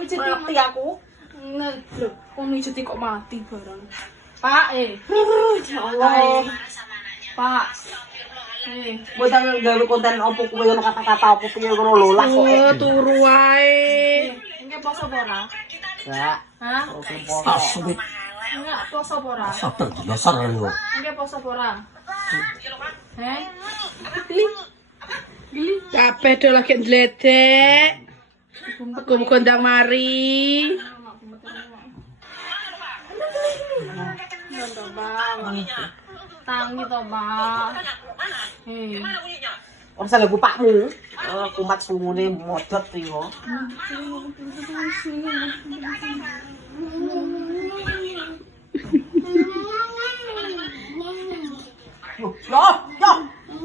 Mati aku. Nah, loh, kok mijeti kok mati bareng. Pak, Ya Allah. Pak. Kowe tak gawe konten opo kowe ono kata-kata opo piye ngono lho lah kok. Turu wae. Engke poso apa ora? Enggak. Hah? Asli. Enggak poso apa ora? Sadar dasar lho. Engke poso apa ora? Heh? Gili. Gili. Kabeh do lagi ndledek. Aku kondang mari. Tangi to, Bang. Ora salah bupakmu. Kumat sungune modot yo. Yo, yo.